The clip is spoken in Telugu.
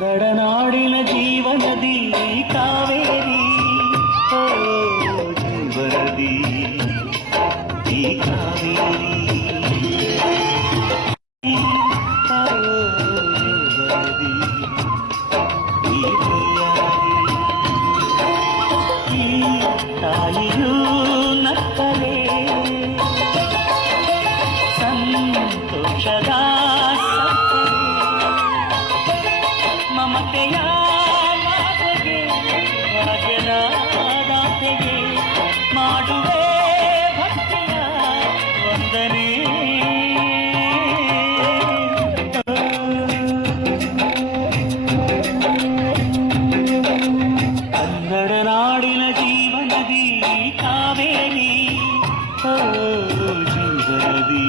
నడనాడిన జీవనది కావేరి ఓ జీవనది ఈ కావేరి తాయిలు నక్కలే సంతోష ಮಾತೆಯಾತೆಯೇ ರಾಜನಾದಾತೆಯೇ ಮಾಡುವೆ ಭಕ್ತಿಯ ವಂದನೆ ಕನ್ನಡ ನಾಡಿನ ಜೀವನದಿ ಕಾವೇರಿ ಜೀವನದಿ